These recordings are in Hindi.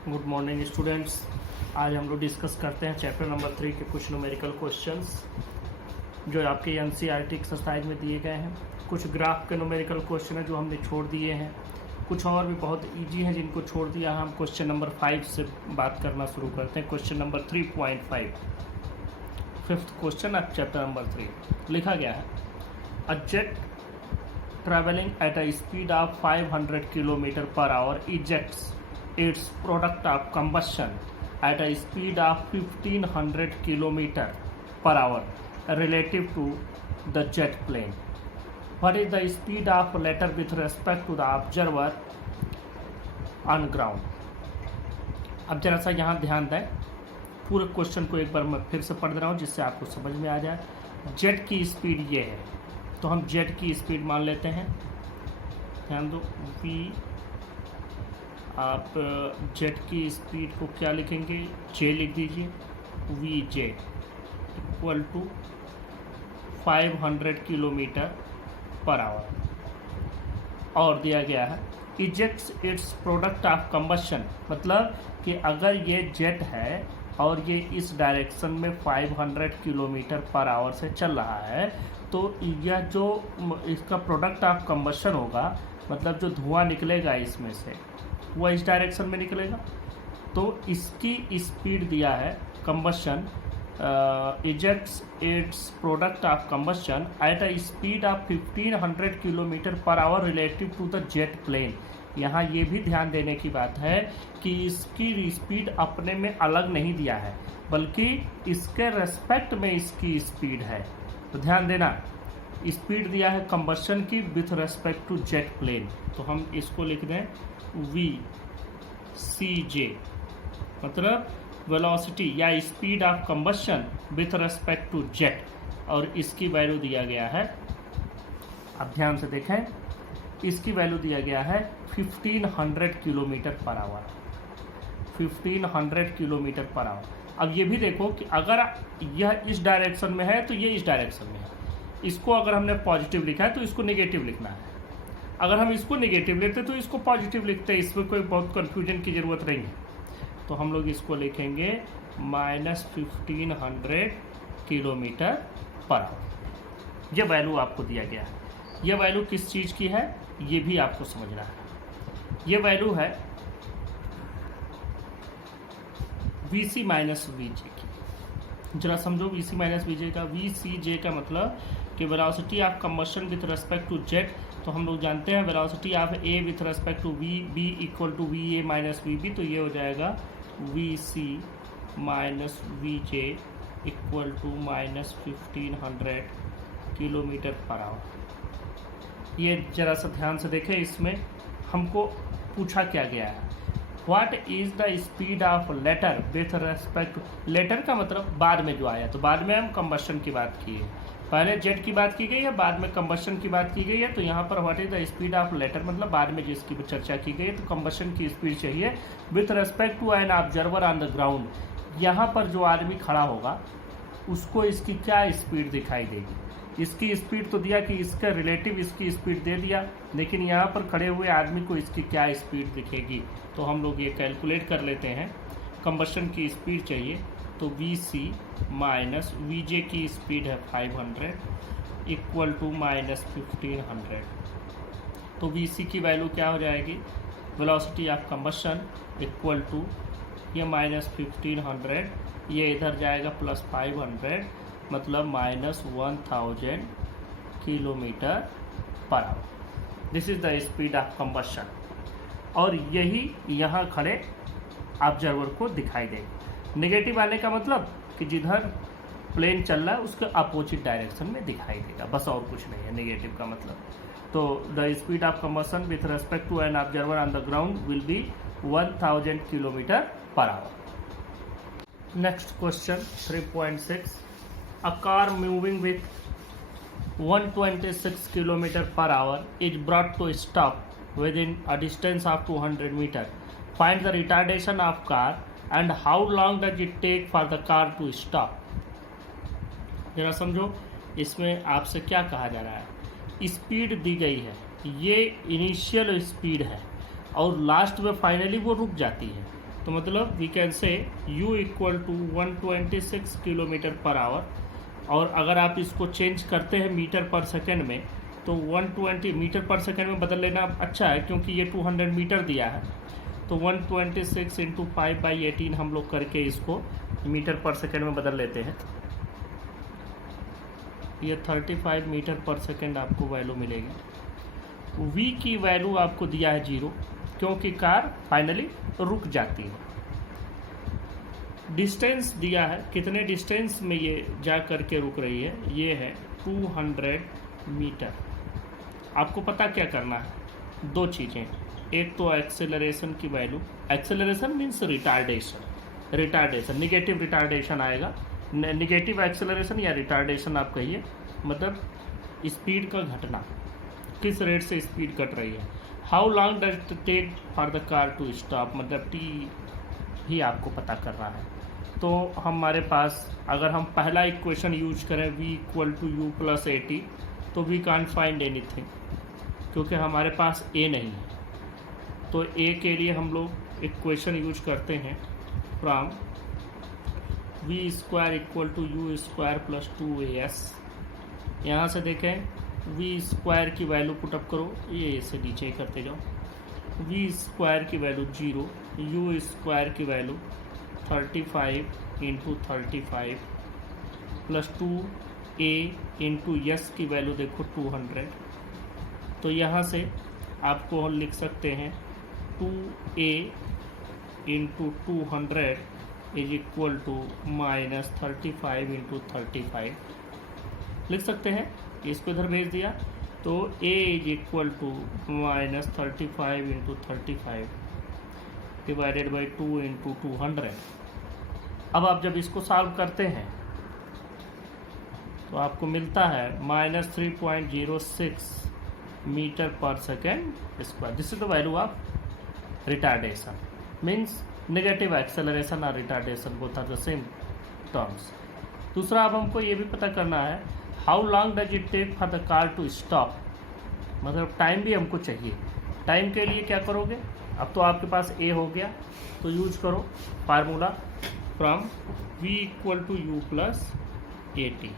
Good morning students. आज हम लोग डिस्कस करते हैं चैप्टर नंबर 3 के कुछ न्यूमेरिकल क्वेश्चंस जो आपके एनसीईआरटी एक्सरसाइज में दिए गए हैं। कुछ ग्राफ के न्यूमेरिकल क्वेश्चन है जो हमने छोड़ दिए हैं, कुछ और भी बहुत इजी हैं जिनको छोड़ दिया। हम क्वेश्चन नंबर 5 से बात करना शुरू करते हैं। Question number 3.5, fifth question of chapter number 3 लिखा गया है, a jet traveling at a speed of 500 km per hour ejects its product of combustion at a speed of 1500 km per hour relative to the jet plane. What is the speed of latter with respect to the observer on ground? अब जरा सा यहाँ ध्यान दें, पूरे क्वेश्चन को एक बार मैं फिर से पढ़ रहा हूँ जिससे आपको समझ में आ जाए। जेट की स्पीड ये है, तो हम जेट की स्पीड मान लेते हैं। ध्यान दो, वी, आप जेट की स्पीड को क्या लिखेंगे, जे लिख दीजिए। V J equal to 500 kilometre per hour और दिया गया है ejects its product of combustion, मतलब कि अगर ये जेट है और ये इस डायरेक्शन में 500 किलोमीटर पर आवर से चल रहा है, तो यह जो इसका प्रोडक्ट ऑफ कंबशन होगा, मतलब जो धुआं निकलेगा इसमें से वह इस डायरेक्शन में निकलेगा। तो इसकी स्पीड दिया है combustion, ejects its product of combustion at a speed of 1500 kilometre per hour relative to the jet plane. यहाँ ये भी ध्यान देने की बात है कि इसकी स्पीड अपने में अलग नहीं दिया है, बल्कि इसके रेस्पेक्ट में इसकी स्पीड है। तो ध्यान देना, स्पीड दिया है कंबशन की with respect to jet plane, तो हम इसको लिख दें वी सी जे, मतलब वेलोसिटी या speed of combustion with respect to jet, और इसकी वैल्यू दिया गया है, अब ध्यान से देखें, इसकी वैल्यू दिया गया है 1500 kilometre per our, 1500 kilometre per our. अब ये भी देखो कि अगर यह इस डायरेक्शन में है तो ये इस डायरेक्शन में है। इसको अगर हमने पॉजिटिव लिखा है तो इसको नेगेटिव लिखना है, अगर हम इसको नेगेटिव लिखते तो इसको पॉजिटिव लिखते हैं, इसमें कोई बहुत कन्फ्यूजन की ज़रूरत नहीं है। तो हम लोग इसको लिखेंगे -1500 किलोमीटर पर आवर। यह वैल्यू आपको दिया गया है। यह वैल्यू किस चीज़ की है ये भी आपको समझना है। ये वैल्यू है V C minus V J की। जरा समझो, V C minus V J का, वी सी जे का मतलब कि velocity of combustion with respect to jet, तो हम लोग जानते हैं velocity of A with respect to V B equal to V A minus V B, तो ये हो जाएगा V C minus V J equal to -1500 kilometre per hour. ये जरा सा ध्यान से देखें, इसमें हमको पूछा क्या गया है, what is the speed of later with respect. Later का मतलब बाद में जो आया, तो बाद में हम कंबशन की बात की है, पहले जेट की बात की गई है, बाद में कंबशन की बात की गई है। तो यहाँ पर what is the speed of later मतलब बाद में जिसकी चर्चा की गई है, तो कंबशन की स्पीड चाहिए with respect to an observer on the ground. यहाँ पर जो आदमी खड़ा होगा उसको इसकी क्या स्पीड दिखाई देगी। इसकी स्पीड तो दिया कि इसका रिलेटिव इसकी स्पीड दे दिया, लेकिन यहाँ पर खड़े हुए आदमी को इसकी क्या स्पीड दिखेगी, तो हम लोग ये कैलकुलेट कर लेते हैं। कंबशन की स्पीड चाहिए, तो we C minus V J की स्पीड है 500 इक्वल टू -1500, तो वी सी की वैल्यू क्या हो जाएगी, velocity of combustion equal to ये -1500, ये इधर जाएगा +500, मतलब -1000 kilometre per our. This is the speed of combustion, और यही यहाँ खड़े ऑब्जर्वर को दिखाई देगा। नेगेटिव आने का मतलब कि जिधर प्लेन चल रहा है उसके अपोजिट डायरेक्शन में दिखाई देगा, बस और कुछ नहीं है नेगेटिव का मतलब। तो the speed of combustion with respect to an observer on the ground will be 1000 kilometre per hour. Next question 3.6, a car moving with 126 kilometre per hour is brought to stop within a distance of 200 metre. Find the retardation of car and how long does it take for the car to stop. जरा समझो, इसमें आपसे क्या कहा जा रहा है, स्पीड दी गई है, ये इनिशियल स्पीड है और लास्ट में फाइनली वो रुक जाती है। तो मतलब we can say u equal to 126 kilometre per hour, और अगर आप इसको चेंज करते हैं मीटर पर सेकेंड में तो 120 मीटर पर सेकेंड में बदल लेना अच्छा है, क्योंकि ये 200 मीटर दिया है। तो 126 इंटू 5/18 हम लोग करके इसको मीटर पर सेकेंड में बदल लेते हैं। ये 35 मीटर पर सेकेंड आपको वैल्यू मिलेगी। v की वैल्यू आपको दिया है 0, क्योंकि कार फाइनली रुक जाती है। डिस्टेंस दिया है, कितने डिस्टेंस में ये जा करके रुक रही है, ये है 200 मीटर। आपको पता क्या करना है, दो चीज़ें, एक तो एक्सेलरेशन की value, acceleration means retardation, negative retardation आएगा, निगेटिव एक्सेलरेशन या रिटार्डेशन आप कहिए, मतलब स्पीड का घटना, किस रेट से स्पीड घट रही है। How long does it take for the car to stop, मतलब टी ही आपको पता करना है। तो हमारे पास अगर हम पहला इक्वेशन यूज करें v equal to U plus A T, तो वी कांट फाइंड एनीथिंग, क्योंकि हमारे पास a नहीं है। तो a के लिए हम लोग इक्वेशन यूज करते हैं from v square equal to U square plus 2as। यहाँ से देखें v स्क्वायर की वैल्यू पुटअप करो, ये से नीचे ही करते जाओ, v स्क्वायर की वैल्यू 0, u स्क्वायर की value 35 into 35 plus 2a into S की वैल्यू देखो 200। तो यहाँ से आपको हम लिख सकते हैं 2a into 200 is equal to -35 into 35 लिख सकते हैं। इसको इधर भेज दिया तो a is equal to -35 into 35 divided by 2 into 200। अब आप जब इसको सॉल्व करते हैं तो आपको मिलता है -3.06 metre per second square. This is the value of retardation, means negative acceleration और retardation both are the same terms. दूसरा अब हमको ये भी पता करना है how long does it take for the car to stop, मतलब टाइम भी हमको चाहिए। टाइम के लिए क्या करोगे, अब तो आपके पास a हो गया, तो यूज करो formula from v equal to U plus A T,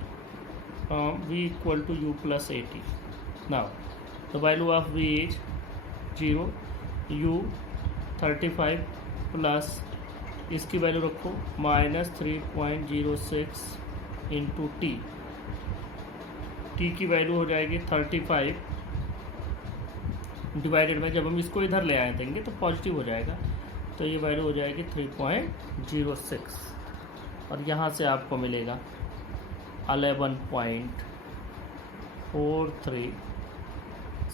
from v equal to U plus A T. Now the value of v is 0, u 35 plus इसकी वैल्यू रखो -3.06 इंटू टी, टी की वैल्यू हो जाएगी 35 डिवाइडेड में, जब हम इसको इधर ले आए देंगे तो पॉजिटिव हो जाएगा, तो ये वैल्यू हो जाएगी 3.06 और यहाँ से आपको मिलेगा 11.43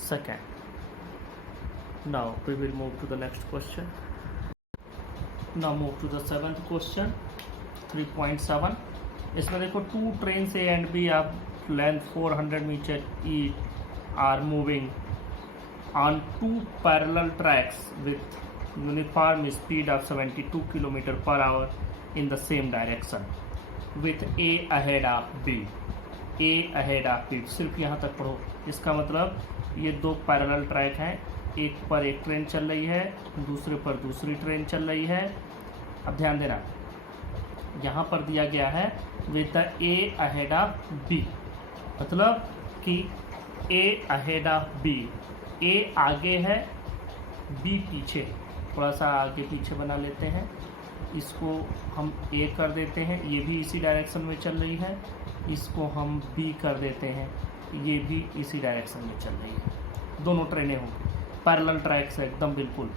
second. Now we will move to the next question. Now move to the 7th question 3.7। इसमें देखो 2 ट्रेन ए एंड बी आप length 400 metre each are moving on 2 parallel tracks with uniform speed of 72 km per hour in the same direction with A ahead of B, A ahead of B। सिर्फ यहाँ तक पढ़ो। इसका मतलब ये 2 पैरेलल ट्रैक हैं, एक पर एक ट्रेन चल रही है, दूसरे पर दूसरी ट्रेन चल रही है। अब ध्यान देना, यहाँ पर दिया गया है with the A ahead of B, मतलब कि A ahead of B, A आगे है B पीछे, थोड़ा सा आगे पीछे बना लेते हैं, इसको हम A कर देते हैं, ये भी इसी डायरेक्शन में चल रही है, इसको हम B कर देते हैं, ये भी इसी डायरेक्शन में चल रही है। दोनों ट्रेनें होंगी पैरेलल ट्रैक से एकदम बिल्कुल।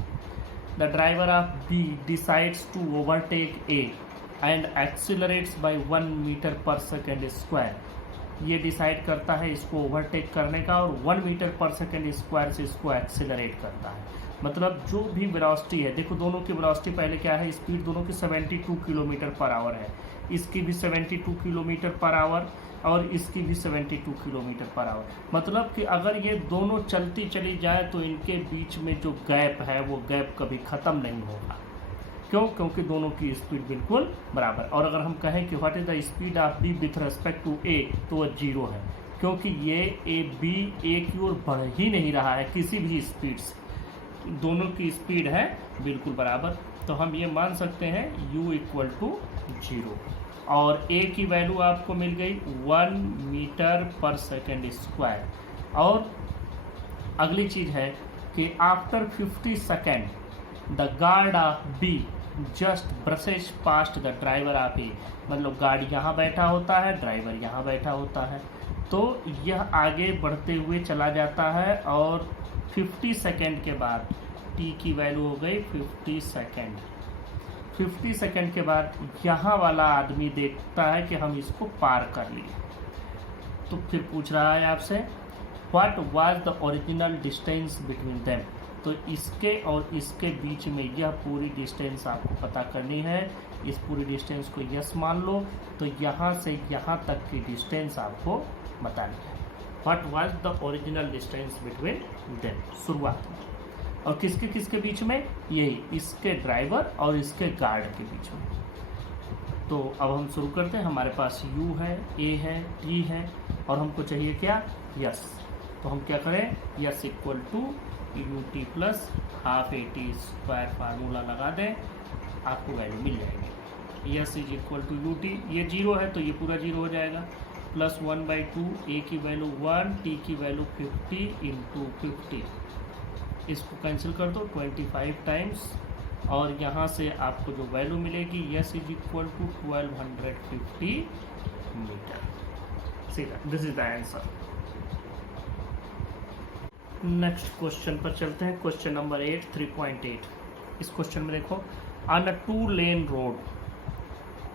The driver of B decides to overtake A and accelerates by 1 metre per second square. ये डिसाइड करता है इसको ओवरटेक करने का और 1 मीटर पर सेकेंड स्क्वायर से इसको एक्सेलरेट करता है। मतलब जो भी वेलोसिटी है, देखो दोनों की वेलोसिटी पहले क्या है, स्पीड दोनों की 72 किलोमीटर पर आवर है, इसकी भी 72 किलोमीटर पर आवर और इसकी भी 72 किलोमीटर पर आवर। मतलब कि अगर ये दोनों चलती चली जाए तो इनके बीच में जो गैप है वो गैप कभी ख़त्म नहीं होगा। क्यों? क्योंकि दोनों की स्पीड बिल्कुल बराबर। और अगर हम कहें कि what is the speed of B with respect to A, तो वह 0 है, क्योंकि ये ए बी ए की ओर बढ़ ही नहीं रहा है किसी भी स्पीड से, दोनों की स्पीड है बिल्कुल बराबर। तो हम ये मान सकते हैं u इक्वल टू 0 और a की वैल्यू आपको मिल गई 1 मीटर पर सेकेंड स्क्वायर। और अगली चीज़ है कि after 50 second the guard of B just brushes past the driver of A, मतलब गार्ड यहाँ बैठा होता है, ड्राइवर यहाँ बैठा होता है, तो यह आगे बढ़ते हुए चला जाता है और 50 सेकेंड के बाद t की वैल्यू हो गई 50 सेकेंड। 50 सेकेंड के बाद यहाँ वाला आदमी देखता है कि हम इसको पार कर लिए, तो फिर पूछ रहा है आपसे what was the original distance between them, तो इसके और इसके बीच में यह पूरी डिस्टेंस आपको पता करनी है। इस पूरी डिस्टेंस को यस मान लो, तो यहाँ से यहाँ तक की डिस्टेंस आपको बतानी है। What was the original distance between them, शुरुआत में, और किसके किसके बीच में, यही इसके ड्राइवर और इसके गार्ड के बीच में। तो अब हम शुरू करते हैं। हमारे पास u है, a है, t है और हमको चाहिए क्या, यस। तो हम क्या करें, S equal to U T plus half A T square formula लगा दें, आपको वैल्यू मिल जाएगी। S is equal to U T, ये 0 है तो ये पूरा 0 हो जाएगा, प्लस 1/2, ए की वैल्यू 1, टी की वैल्यू 50 इंटू 50, इसको कैंसिल कर दो 25 टाइम्स, और यहाँ से आपको जो वैल्यू मिलेगी S is equal to 1250 metre. सीधा, this is the answer. Next question पर चलते हैं। Question number 8 3.8। इस क्वेश्चन में देखो, on a 2 lane road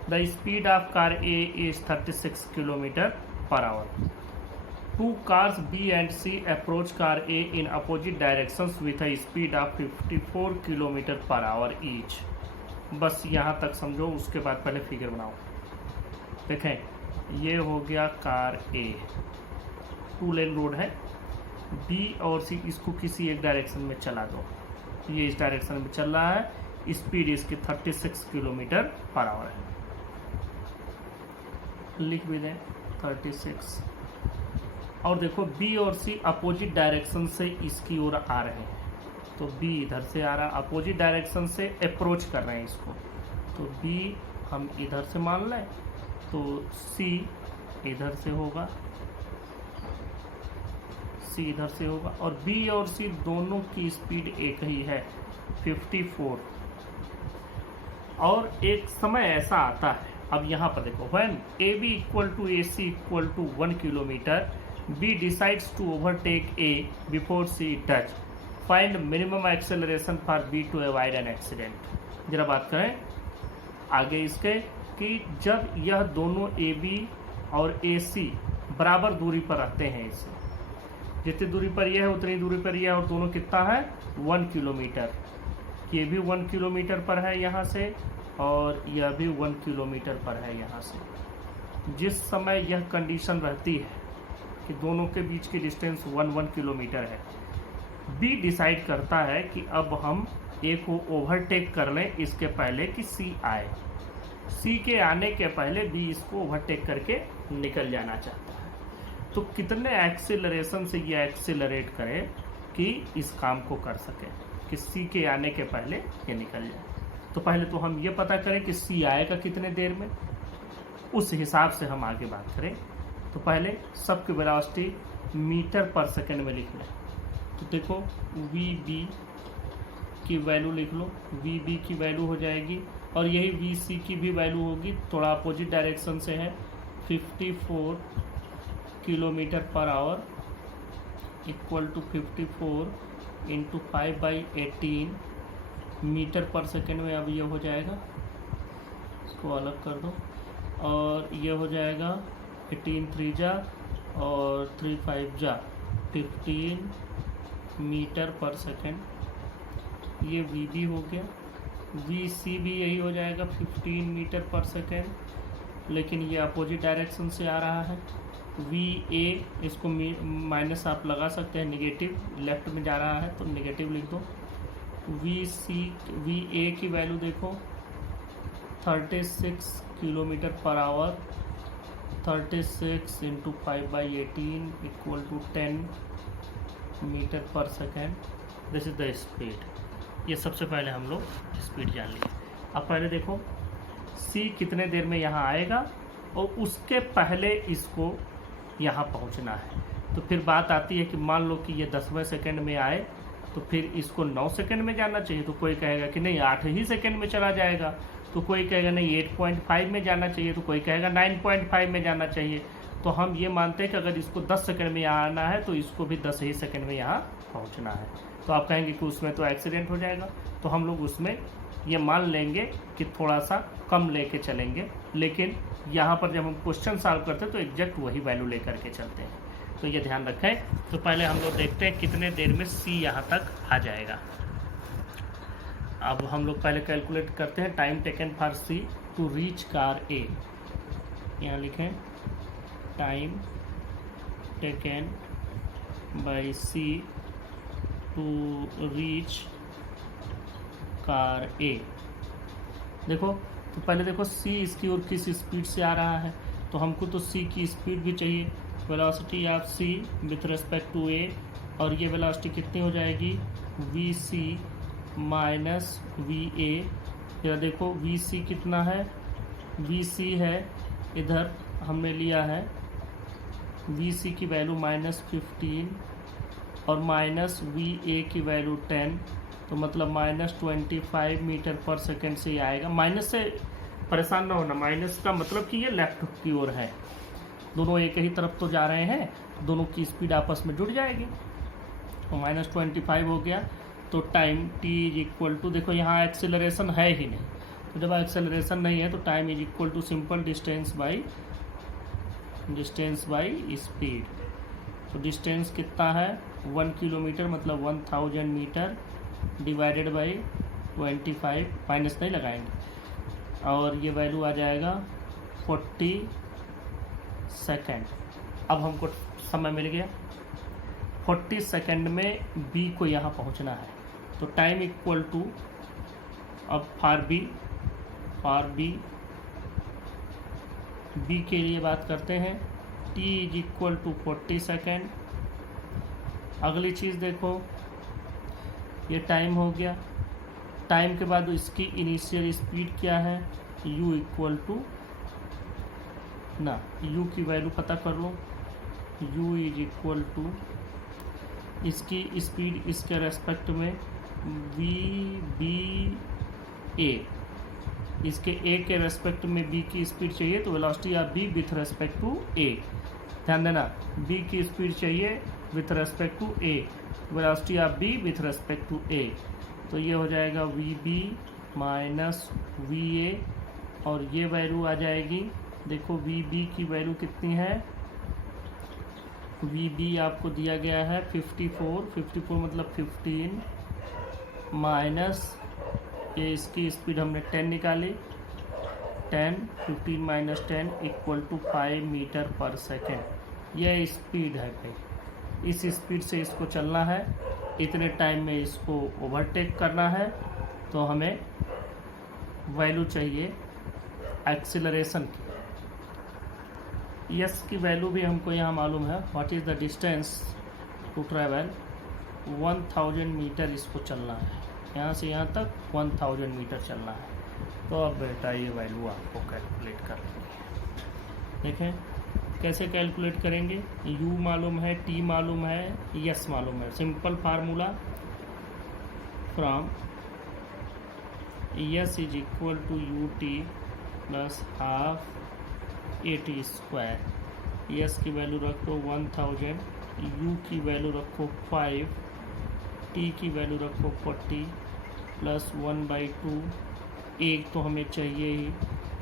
the speed of car A is 36 kilometre per hour. 2 cars B and C approach car A in opposite directions with a speed of 54 kilometre per our each. बस यहाँ तक समझो, उसके बाद पहले फिगर बनाओ। देखें, ये हो गया कार A, 2 लेन रोड है, B और C इसको किसी एक डायरेक्शन में चला दो, ये इस डायरेक्शन में चल रहा है, स्पीड इसकी 36 किलोमीटर पर आवर है। लिख भी दें 36, और देखो B और C अपोजिट डायरेक्शन से इसकी ओर आ रहे हैं, तो B इधर से आ रहा, अपोजिट डायरेक्शन से अप्रोच कर रहे हैं इसको, तो B हम इधर से मान लें, तो C इधर से होगा, C इधर से होगा, और B और C दोनों की स्पीड एक ही है 54। और एक समय ऐसा आता है, अब यहाँ पर देखो, when AB equal to AC equal to 1 kilometre, B decides to overtake A before C does. Find minimum acceleration for B to avoid an accident. जरा बात करें आगे इसके कि जब यह दोनों AB और AC बराबर दूरी पर रहते हैं, इसे जितनी दूरी पर यह है उतनी दूरी पर यह, और दोनों कितना है 1 किलोमीटर, ये भी 1 किलोमीटर पर है यहाँ से, और यह भी 1 किलोमीटर पर है यहाँ से। जिस समय यह कंडीशन रहती है कि दोनों के बीच की डिस्टेंस 1 किलोमीटर है, बी डिसाइड करता है कि अब हम ए को ओवरटेक कर लें इसके पहले कि सी आए। सी के आने के पहले बी इसको ओवरटेक करके निकल जाना चाहता है। तो कितने एक्सेलरेशन से ये एक्सेलरेट करे कि इस काम को कर सके, कि सी के आने के पहले ये निकल जाए। तो पहले तो हम ये पता करें कि सी आएगा कितने देर में, उस हिसाब से हम आगे बात करें। तो पहले सबकी वेलोसिटी मीटर पर सेकंड में लिख लें। तो देखो वी बी की वैल्यू लिख लो, वी बी की वैल्यू हो जाएगी, और यही वी सी की भी वैल्यू होगी, थोड़ा अपोजिट डायरेक्शन से है, 54 kilometre per hour equal to 54 into 5/18 metre per second में। अब ये हो जाएगा, इसको अलग कर दो, और ये हो जाएगा 18 3 जा और 3 5 जा 15 मीटर पर सेकंड। ये वी बी हो गया, वी सी भी यही हो जाएगा 15 मीटर पर सेकंड, लेकिन ये अपोजिट डायरेक्शन से आ रहा है। वी ए, इसको माइनस आप लगा सकते हैं, नेगेटिव लेफ्ट में जा रहा है तो नेगेटिव लिख दो। वी सी वी ए की वैल्यू देखो 36 kilometre per hour, 36 into 5/18 equal to 10 metre per second. This is the speed. ये सबसे पहले हम लोग स्पीड जान लिए। अब पहले देखो c कितने देर में यहाँ आएगा और उसके पहले इसको यहाँ पहुँचना है। तो फिर बात आती है कि मान लो कि ये 10वें सेकंड में आए तो फिर इसको 9 सेकंड में जाना चाहिए। तो कोई कहेगा कि नहीं 8 ही सेकंड में चला जाएगा, तो कोई कहेगा नहीं 8.5 में जाना चाहिए, तो कोई कहेगा 9.5 में जाना चाहिए। तो हम ये मानते हैं कि अगर इसको 10 सेकंड में यहाँ आना है तो इसको भी 10 ही सेकंड में यहाँ पहुँचना है। तो आप कहेंगे कि उसमें तो एक्सीडेंट हो जाएगा, तो हम लोग उसमें ये मान लेंगे कि थोड़ा सा कम लेके चलेंगे, लेकिन यहाँ पर जब हम क्वेश्चन सॉल्व करते हैं तो एग्जैक्ट वही वैल्यू लेकर के चलते हैं। तो ये ध्यान रखें। तो पहले हम लोग देखते हैं कितने देर में c यहाँ तक आ जाएगा। अब हम लोग पहले कैलकुलेट करते हैं time taken for c to reach car A। यहाँ लिखें time taken by c to reach car A। देखो तो पहले देखो c इसकी और किस स्पीड से आ रहा है, तो हमको तो c की स्पीड भी चाहिए, velocity of c with respect to a, और ये वेलोसिटी कितनी हो जाएगी vc माइनस va। या देखो vc कितना है, vc है इधर हमने लिया है vc की वैल्यू -15 और माइनस va की वैल्यू 10, तो मतलब -25 मीटर पर सेकेंड से ये आएगा। माइनस से परेशान ना होना, माइनस का मतलब कि ये लेफ्ट की ओर है, दोनों एक ही तरफ तो जा रहे हैं, दोनों की स्पीड आपस में जुड़ जाएगी। तो -25 हो गया। तो time t is equal to, देखो यहाँ एक्सेलरेशन है ही नहीं, तो जब एक्सेलरेशन नहीं है तो time is equal to simple distance by speed. तो डिस्टेंस कितना है 1 किलोमीटर, मतलब 1000 मीटर डिवाइडेड बाई 25, माइनस नहीं लगाएंगे, और ये वैल्यू आ जाएगा 40 सेकेंड। अब हमको समय मिल गया 40 सेकेंड में B को यहाँ पहुँचना है। तो टाइम इक्वल टू, अब फॉर B के लिए बात करते हैं, T is equal to 40 second. अगली चीज़ देखो, ये टाइम हो गया, टाइम के बाद इसकी इनिशियल स्पीड क्या है, u इक्वल टू ना, u की वैल्यू पता कर लो, u इज इक्वल टू इसकी स्पीड इसके रेस्पेक्ट में a, इसके a के रेस्पेक्ट में b की स्पीड चाहिए, तो velocity of b with respect to a। ध्यान देना, b की स्पीड चाहिए with respect to a, velocity of b with respect to a। तो ये हो जाएगा vb माइनस va, और ये वैल्यू आ जाएगी, देखो vb की वैल्यू कितनी है, vb आपको दिया गया है 54 मतलब 15 माइनस ये इसकी स्पीड हमने 10 निकाली, 15 minus 10 equal to 5 metre per second. यह स्पीड है भाई, इस स्पीड से इसको चलना है, इतने टाइम में इसको ओवरटेक करना है। तो हमें वैल्यू चाहिए एक्सीलरेशन की, यस की वैल्यू भी हमको यहाँ मालूम है, what is the distance to travel 1000 metre इसको चलना है, यहाँ से यहाँ तक 1000 मीटर चलना है। तो अब बेटा ये वैल्यू आपको कैलकुलेट कर लेंगे। देखें कैसे कैलकुलेट करेंगे, u मालूम है, t मालूम है, s मालूम है। Simple formula from s is equal to ut plus half at square. s की वैल्यू रखो 1000, u की वैल्यू रखो 5, t की वैल्यू रखो 40 प्लस 1/2, एक तो हमें चाहिए ही,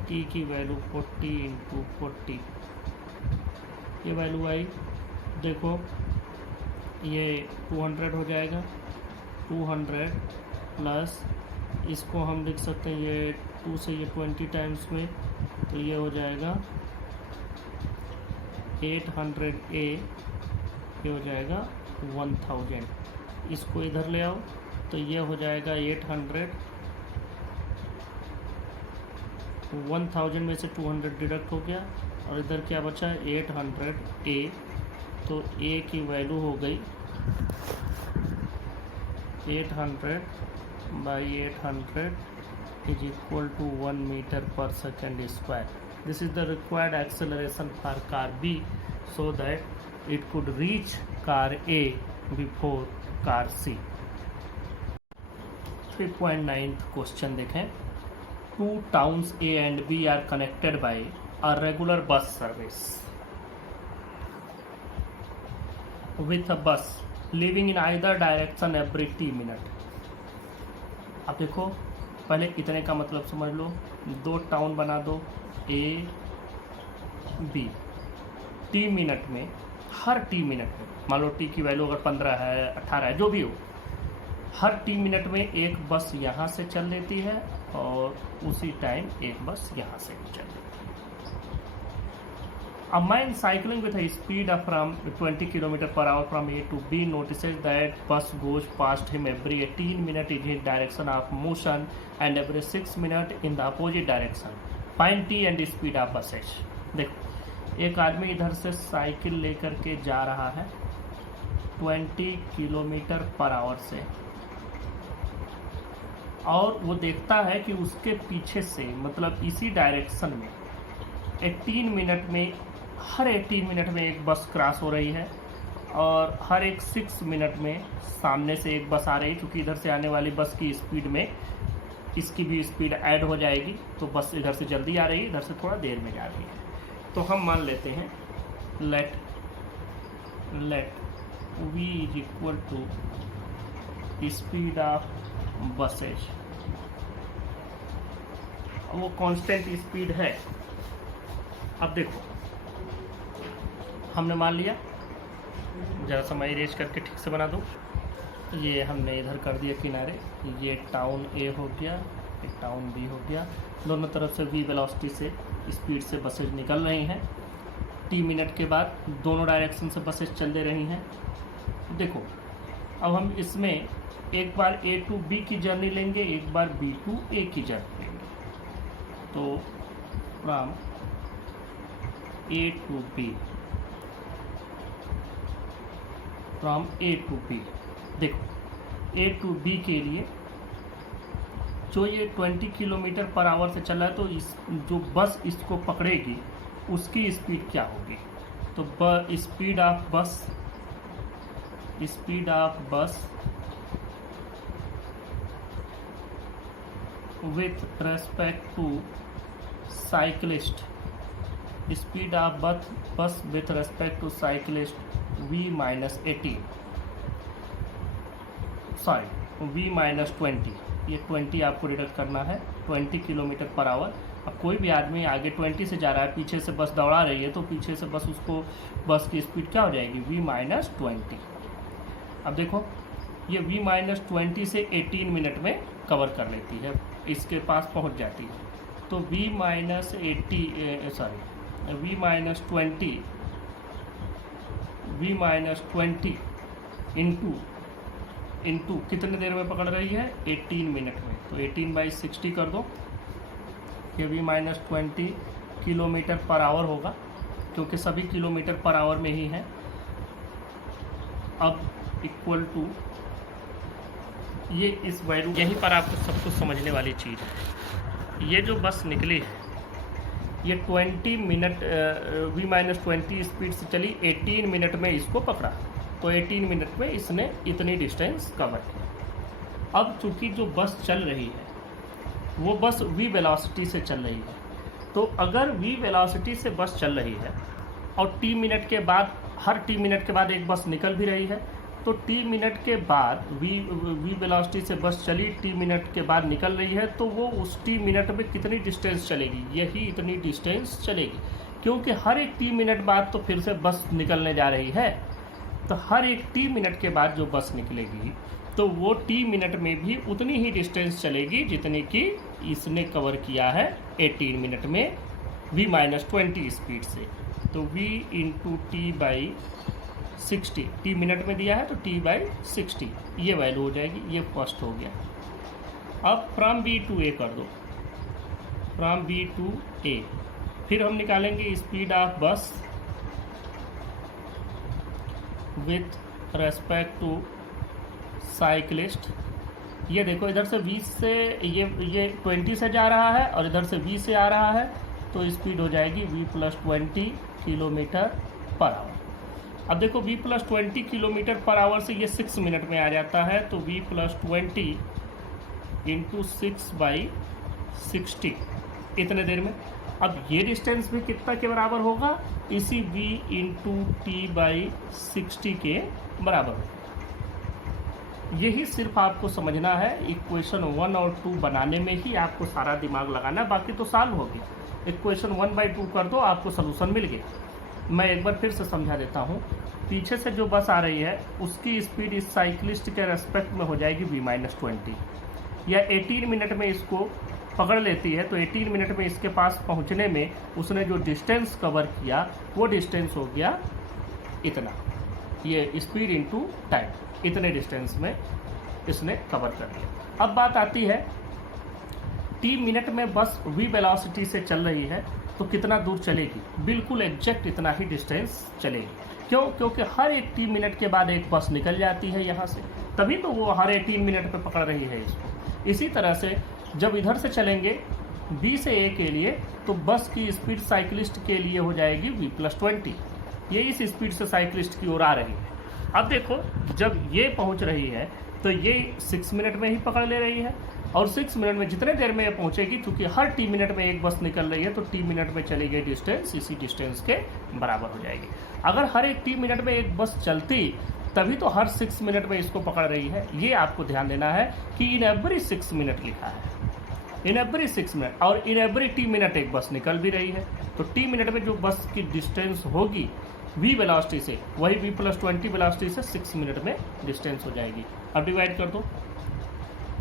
t की वैल्यू 40 इंटू 40, ये वैल्यू आई। देखो ये 200 हो जाएगा, 200 प्लस इसको हम लिख सकते हैं, ये 2 से ये 20 टाइम्स में, तो ये हो जाएगा 800a, ये हो जाएगा 1000। इसको इधर ले आओ तो ये हो जाएगा 800, 1000 में से 200 डिडक्ट हो गया, और इधर क्या बचा है 800a। तो a की वैल्यू हो गई 800 by 800 is equal to 1 meter per second square. This is the required acceleration for car B so that it could reach car A before car C. 3.9 question देखें. Two towns A and B are connected by a regular bus service with a bus leaving in either direction every t minute. अब देखो पहले इतने का मतलब समझ लो. दो टाउन बना दो A B. टी मिनट में, हर टी मिनट में, मान लो टी की वैल्यू अगर 15 है 18 है जो भी हो, हर टी मिनट में एक बस यहाँ से चल देती है और उसी टाइम एक बस यहाँ से चल देती है. A man cycling with a speed of from 20 km per hour from A to B notices that bus goes past him every 18 minutes in his direction of motion and every 6 minutes in the opposite direction. Find T and speed of buses. देखो एक आदमी इधर से साइकिल लेकर के जा रहा है 20 किलोमीटर पर आवर से, और वो देखता है कि उसके पीछे से मतलब इसी डायरेक्शन में 18 मिनट में, हर 18 मिनट में एक बस क्रॉस हो रही है और हर एक 6 मिनट में सामने से एक बस आ रही है. क्योंकि इधर से आने वाली बस की स्पीड में इसकी भी स्पीड ऐड हो जाएगी तो बस इधर से जल्दी आ रही है, इधर से थोड़ा देर में जा रही है. तो हम मान लेते हैं let v is equal to speed of buses. वो कांस्टेंट स्पीड है. अब देखो हमने मान लिया, ज़रा समय इरेज करके ठीक से बना दो. ये हमने इधर कर दिया किनारे, ये टाउन ए हो गया, ये टाउन बी हो गया. दोनों तरफ से v वेलोसिटी से स्पीड से बसेज निकल रही हैं. टी मिनट के बाद दोनों डायरेक्शन से बसेज चल दे रही हैं. देखो अब हम इसमें एक बार ए टू बी की जर्नी लेंगे, एक बार बी टू ए की जर्नी लेंगे. तो from A to B, from A to B. देखो ए टू बी के लिए जो ये 20 किलोमीटर पर आवर से चल रहा है तो इस जो बस इसको पकड़ेगी उसकी स्पीड क्या होगी. तो स्पीड ऑफ बस with respect to cyclist, speed of bus with respect to cyclist v minus 18, sorry v minus 20. ये 20 आपको डिडक्ट करना है. 20 किलोमीटर पर आवर. अब कोई भी आदमी आगे 20 से जा रहा है, पीछे से बस दौड़ा रही है तो पीछे से बस की स्पीड क्या हो जाएगी v माइनस 20. अब देखो ये v माइनस 20 से 18 मिनट में कवर कर लेती है, इसके पास पहुंच जाती है. तो v माइनस 20 इंटू कितने देर में पकड़ रही है 18 मिनट में. तो 18/60 कर दो. ये v minus 20 kilometre per our होगा क्योंकि सभी किलोमीटर पर आवर में ही है. अब इक्वल टू ये इस वैल्यू, यहीं पर आपको सब कुछ समझने वाली चीज़ है. ये जो बस निकली है ये 20 मिनट v माइनस 20 स्पीड से चली, 18 मिनट में इसको पकड़ा तो 18 मिनट में इसने इतनी डिस्टेंस कवर किया. अब चूंकि जो बस चल रही है वो बस v वेलोसिटी से चल रही है, तो अगर v वेलोसिटी से बस चल रही है और t मिनट के बाद, हर t मिनट के बाद एक बस निकल भी रही है, तो t मिनट के बाद v वेलोसिटी से बस चली, t मिनट के बाद निकल रही है, तो वो उस t मिनट में कितनी डिस्टेंस चलेगी, यही इतनी डिस्टेंस चलेगी. क्योंकि हर एक t मिनट बाद तो फिर से बस निकलने जा रही है, तो हर एक t मिनट के बाद जो बस निकलेगी तो वो t मिनट में भी उतनी ही डिस्टेंस चलेगी जितनी कि इसने कवर किया है 18 मिनट में v माइनस 20 स्पीड से. तो v into T by 60, T minute में दिया है तो t/60 ये वैल्यू हो जाएगी. ये फर्स्ट हो गया. अब फ्रॉम बी टू ए कर दो, फ्रॉम बी टू ए. फिर हम निकालेंगे स्पीड ऑफ बस विथ रेस्पेक्ट टू साइकिलिस्ट ये देखो इधर से 20 से ये 20 से जा रहा है और इधर से 20 से आ रहा है, तो स्पीड हो जाएगी v+20 किलोमीटर पर आवर। अब देखो v+20 किलोमीटर पर आवर से ये 6 मिनट में आ जाता है, तो v+20 इंटू 6/60 इतने देर में। अब ये डिस्टेंस भी कितना के बराबर होगा, इसी v इंटू t/60 के बराबर होगा। यही सिर्फ आपको समझना है, इक्वेशन 1 और 2 बनाने में ही आपको सारा दिमाग लगाना है, बाकी तो सॉल्व हो गया। इक्वेशन 1/2 कर दो, आपको सलूशन मिल गया। मैं एक बार फिर से समझा देता हूँ। पीछे से जो बस आ रही है उसकी स्पीड इस साइकिलिस्ट के रेस्पेक्ट में हो जाएगी v-20, या 18 मिनट में इसको पकड़ लेती है, तो 18 मिनट में इसके पास पहुँचने में उसने जो डिस्टेंस कवर किया वो डिस्टेंस हो गया इतना। ये स्पीड इंटू टाइम, इतने डिस्टेंस में इसने कवर कर लिया। अब बात आती है t मिनट में बस v वेलोसिटी से चल रही है तो कितना दूर चलेगी, बिल्कुल एग्जैक्ट इतना ही डिस्टेंस चलेगी। क्यों? क्योंकि हर एक t मिनट के बाद एक बस निकल जाती है यहाँ से, तभी तो वो हर 18 मिनट पे पकड़ रही है इसको। इसी तरह से जब इधर से चलेंगे b से a के लिए, तो बस की स्पीड साइकिलिस्ट के लिए हो जाएगी v+20। ये इस स्पीड से साइकिलिस्ट की ओर आ रही है। अब देखो जब ये पहुंच रही है तो ये 6 मिनट में ही पकड़ ले रही है, और 6 मिनट में जितने देर में ये पहुंचेगी, क्योंकि हर t मिनट में एक बस निकल रही है, तो t मिनट में चली गई डिस्टेंस इसी डिस्टेंस के बराबर हो जाएगी। अगर हर एक t मिनट में एक बस चलती तभी तो हर 6 मिनट में इसको पकड़ रही है। ये आपको ध्यान देना है कि इन एवरी 6 मिनट लिखा है, इन एवरी 6 मिनट, और इन एवरी t मिनट एक बस निकल भी रही है। तो t मिनट में जो बस की डिस्टेंस होगी v वेलोसिटी से, वही v+20 वेलोसिटी से 6 मिनट में डिस्टेंस हो जाएगी। अब डिवाइड कर दो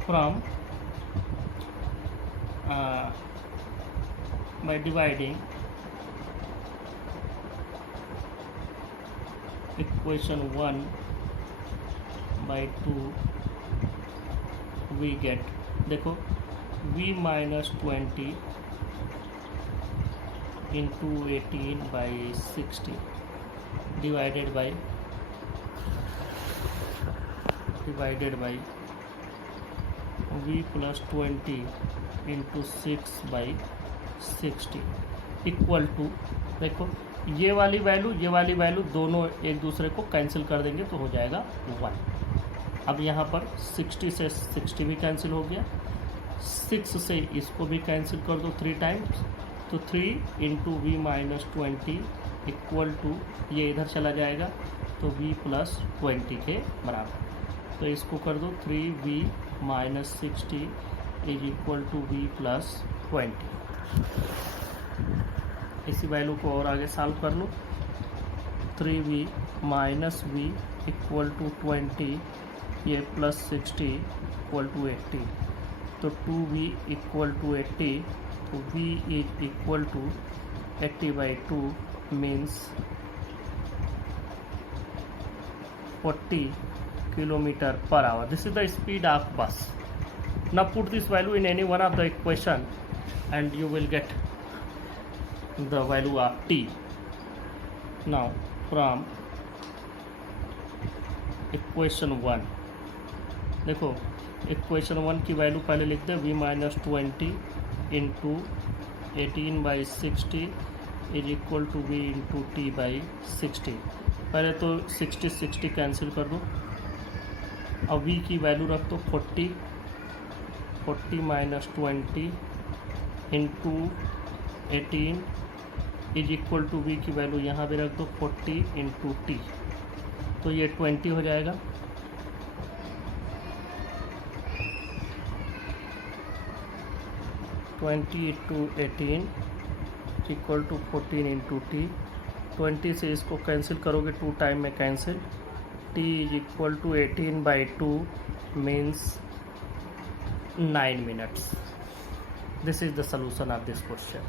from by dividing equation 1/2 we get, देखो v-20 into 18/60 divided by v+20 into 6/60 equal to, देखो ये वाली वैल्यू दोनों एक दूसरे को कैंसिल कर देंगे तो हो जाएगा 1। अब यहाँ पर 60 से 60 भी कैंसिल हो गया, 6 से इसको भी कैंसिल कर दो 3 टाइम्स, तो 3 इंटू v-20 इक्वल टू, ये इधर चला जाएगा तो v+20 के बराबर। तो इसको कर दो 3v-60 is equal to v+20। इसी वैल्यू को और आगे सॉल्व कर लो, 3v - v इक्वल टू 20, ये +60 इक्वल टू 80, तो 2v इक्वल टू 80, तो v इज इक्वल टू 80/2 means 40 kilometer per hour. This is the speed of bus. Now put this value in any one of the equation and you will get the value of t. Now from equation 1, देखो equation 1 की वैल्यू पहले लिख दे, v-20 into 18/60 is equal to v into t/60। पहले तो 60 कैंसिल कर दो, अब v की वैल्यू रख दो 40 - 20 into 18 is equal to v की वैल्यू यहाँ भी रख दो 40 इंटू t, तो ये 20 हो जाएगा। Into 18 equal to 14 into t, 20 से इसको कैंसिल करोगे 2 टाइम में cancel, t is equal to 18/2 means 9 minutes. This is the solution of this question.